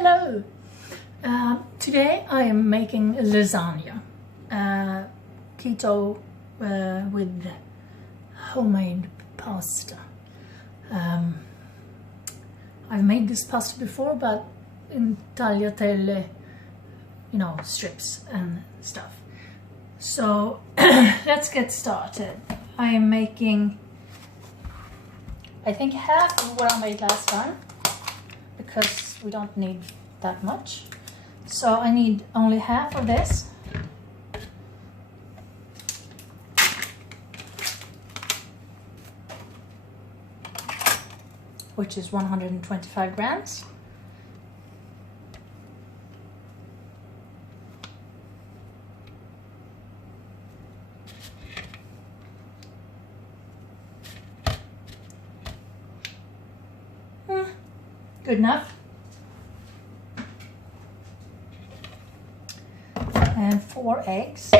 Hello! Today I am making lasagna, keto with homemade pasta. I've made this pasta before, but in tagliatelle, you know, strips and stuff. So let's get started. I am making, I think, half of what I made last time, because we don't need that much. So I need only half of this. Which is 125 grams. Good enough. And 4 eggs.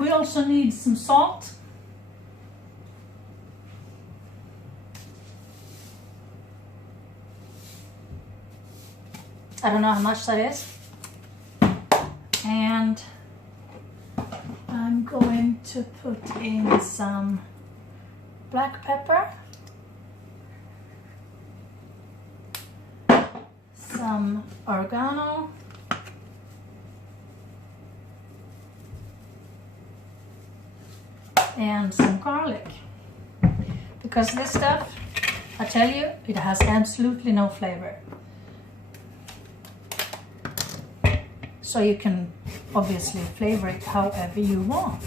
We also need some salt. I don't know how much that is. And I'm going to put in some black pepper, some oregano, and some garlic, because this stuff, I tell you, it has absolutely no flavor. So you can obviously flavor it however you want.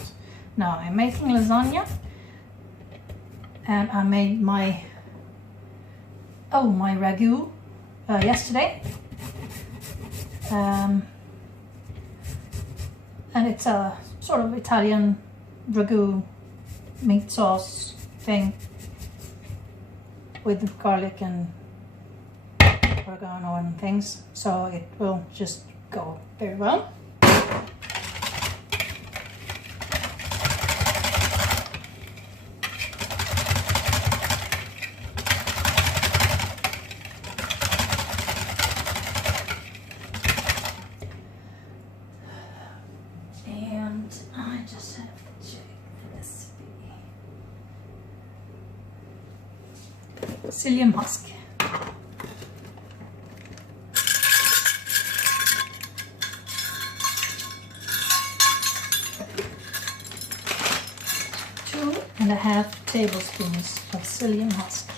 Now I'm making lasagna, and I made my ragu yesterday, and it's a sort of Italian ragu meat sauce thing with garlic and oregano and things, so it will just go very well. And I just have to check the recipe. Psyllium husk. Two and a half tablespoons of psyllium husk.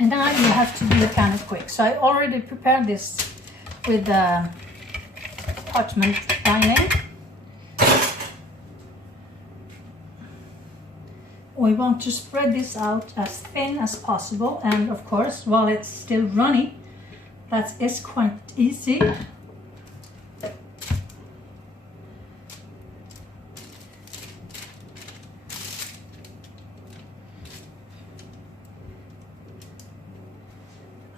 And now you have to do it kind of quick. So I already prepared this with parchment lining. We want to spread this out as thin as possible, and of course, while it's still runny, that is quite easy.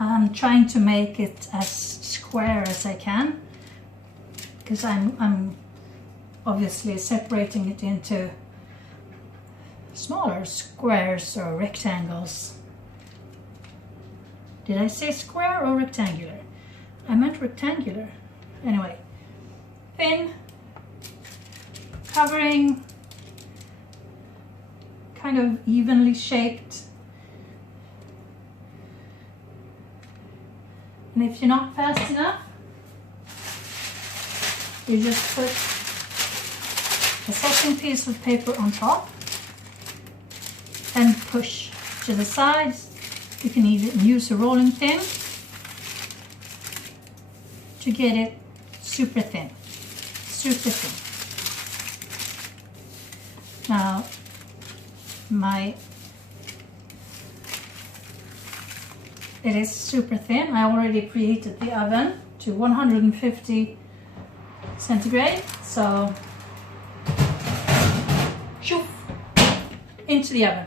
I'm trying to make it as square as I can, because I'm obviously separating it into smaller squares or rectangles. Did I say square or rectangular? I meant rectangular. Anyway, thin, covering, kind of evenly shaped. And if you're not fast enough, you just put a second piece of paper on top and push to the sides. You can even use a rolling pin to get it super thin, super thin. Now, it is super thin. I already preheated the oven to 150 centigrade, so shoof, into the oven.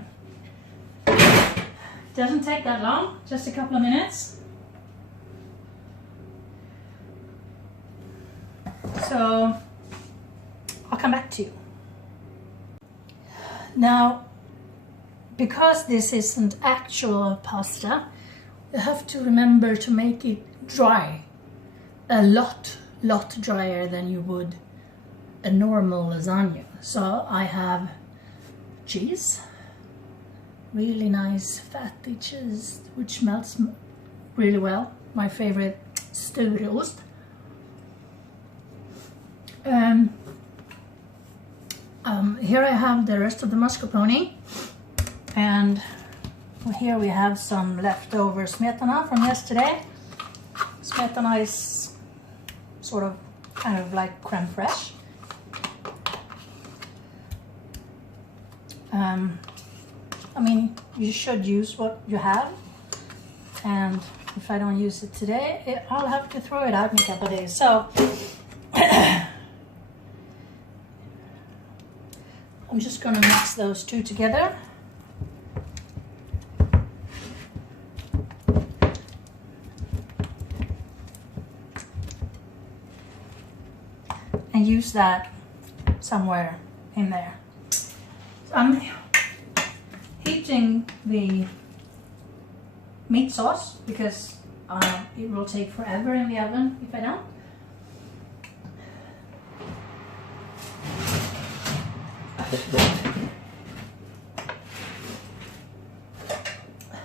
Doesn't take that long, just a couple of minutes. So I'll come back to you. Now, because this isn't actual pasta, you have to remember to make it dry. A lot drier than you would a normal lasagna. So I have cheese, really nice fatty cheese, which melts really well. My favorite stureost. Here I have the rest of the mascarpone, and here we have some leftover smetana from yesterday. Smetana is sort of kind of like creme fraiche. I mean, you should use what you have, and if I don't use it today, I'll have to throw it out in a couple of days. So I'm just gonna mix those two together. And use that somewhere in there. So I'm heating the meat sauce because it will take forever in the oven if I don't.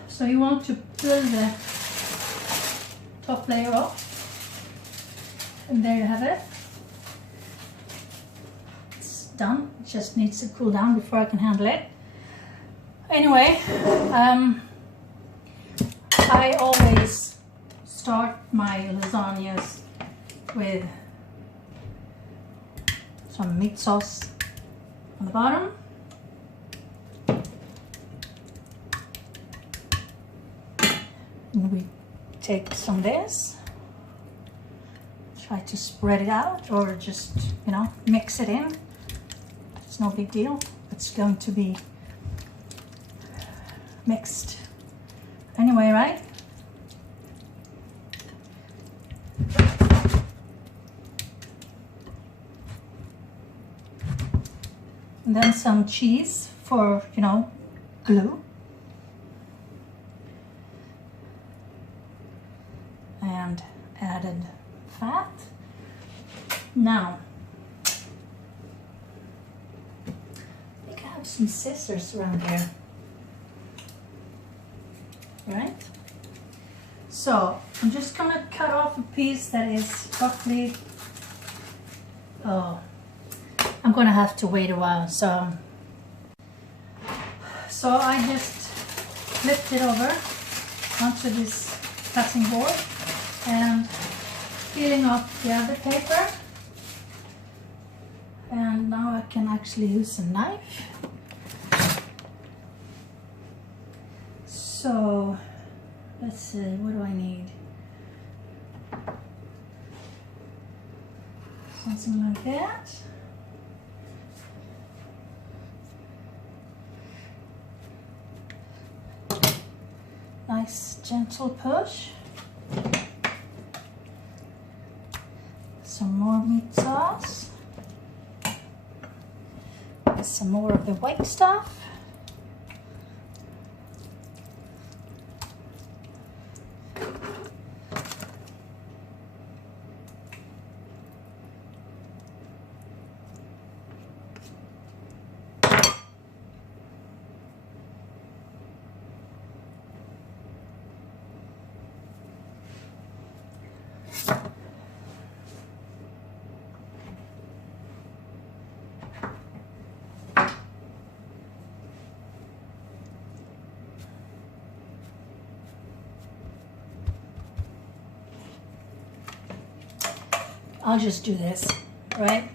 So you want to pull the top layer off, and there you have it. It's done. It just needs to cool down before I can handle it. Anyway, I always start my lasagnas with some meat sauce on the bottom. And we take some of this, try to spread it out, or just, you know, mix it in. It's no big deal. It's going to be mixed anyway, right? And then some cheese for, you know, glue. And added fat. Now, I think I have some scissors around here. Right? So I'm just gonna cut off a piece that is roughly, oh, I'm gonna have to wait a while. So I just flipped it over onto this cutting board and peeling off the other paper. And now I can actually use a knife. So let's see, what do I need? Something like that. Nice gentle push. Some more meat sauce. Some more of the white stuff. I'll just do this, right?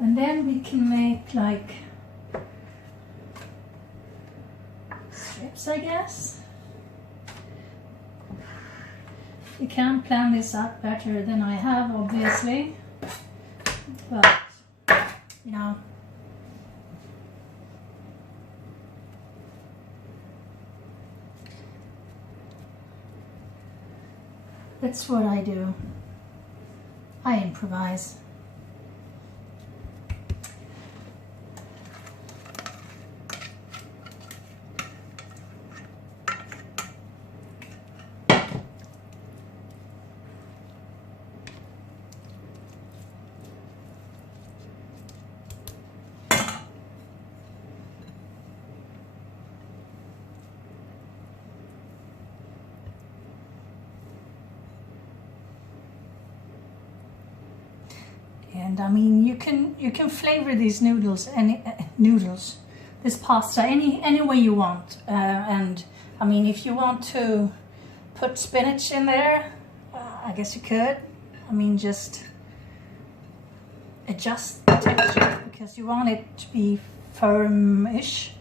And then we can make like strips, I guess. You can plan this out better than I have, obviously, but you know, that's what I do. I improvise. And I mean, you can flavor these noodles, this pasta any way you want. And I mean, if you want to put spinach in there, I guess you could. I mean, just adjust the texture because you want it to be firm-ish.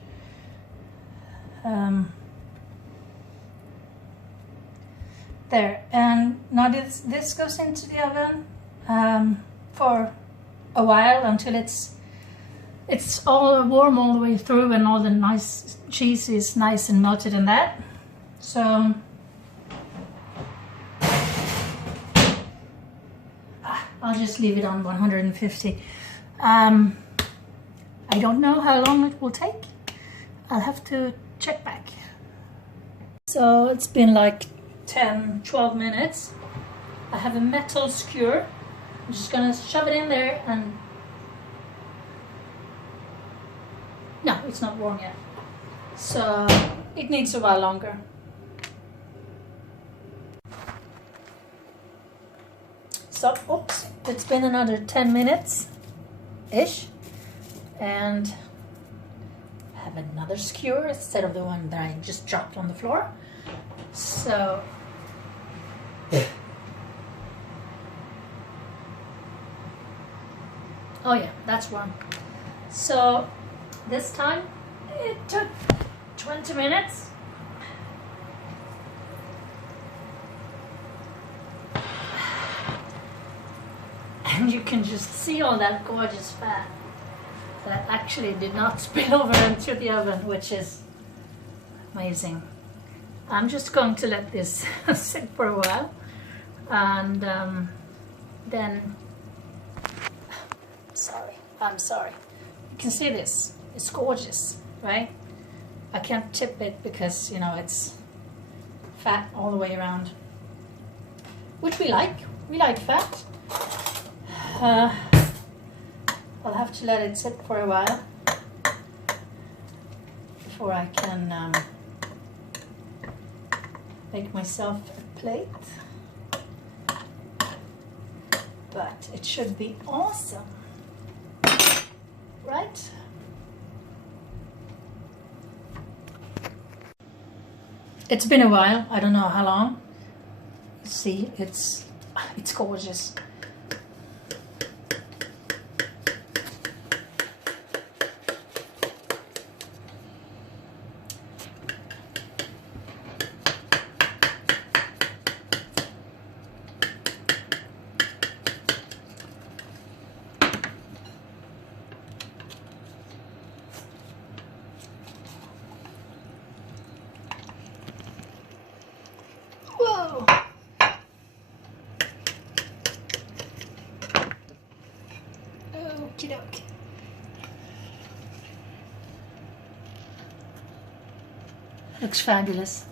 There, and now this goes into the oven for a while until it's all warm all the way through and all the nice cheese is nice and melted in that. So I'll just leave it on 150. I don't know how long it will take. I'll have to check back. So it's been like 10-12 minutes. I have a metal skewer. I'm just gonna shove it in there and no, it's not warm yet, so it needs a while longer. So oops, it's been another 10 minutes ish, and I have another skewer instead of the one that I just dropped on the floor. So oh yeah, that's one. So this time it took 20 minutes. And you can just see all that gorgeous fat that actually did not spill over into the oven, which is amazing. I'm just going to let this sit for a while, and then I'm sorry. You can see this. It's gorgeous, right? I can't tip it because, you know, it's fat all the way around, which we like. We like fat. I'll have to let it sit for a while before I can make myself a plate. But it should be awesome. Right? It's been a while. I don't know how long. See, it's gorgeous. Whoa! Okie dokie. Looks fabulous.